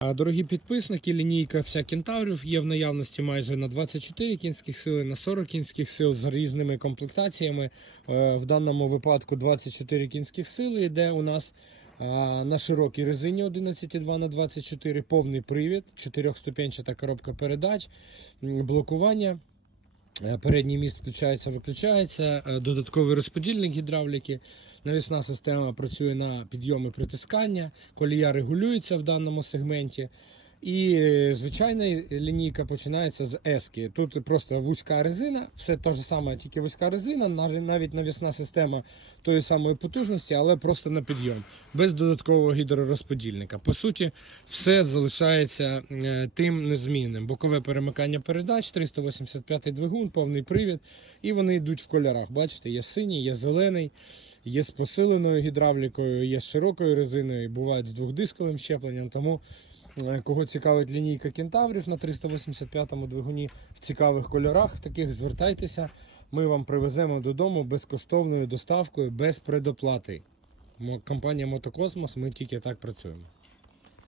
Дорогі підписники, лінійка вся кентаврів є в наявності майже на 24 кінських сили, на 40 кінських сил з різними комплектаціями. Е, В даному випадку 24 кінських сили йде у нас на широкій резині 11,2 на 24, повний привід, 4-ступенчата коробка передач, блокування. Е, Передній міст включається, виключається, е, додатковий розподільник гідравліки. Навісна система працює на підйоми притискання, колія регулюється в даному сегменті. І е, звичайна лінійка починається з ески. Тут просто вузька резина, все те ж саме, тільки вузька резина, навіть навісна система тої самої потужності, але просто на підйом, без додаткового гідророзподільника. По суті, все залишається е, тим незмінним. Бокове перемикання передач, 385 двигун, повний привід. І вони йдуть в кольорах. Бачите, є синій, є зелений, є з посиленою гідравлікою, є з широкою резиною, бувають з двохдисковим щепленням. Тому кого цікавить лінійка кентаврів на 385-му двигуні в цікавих кольорах, таких звертайтеся. Ми вам привеземо додому безкоштовною доставкою без предоплати. Компанія Мотокосмос, ми тільки так працюємо.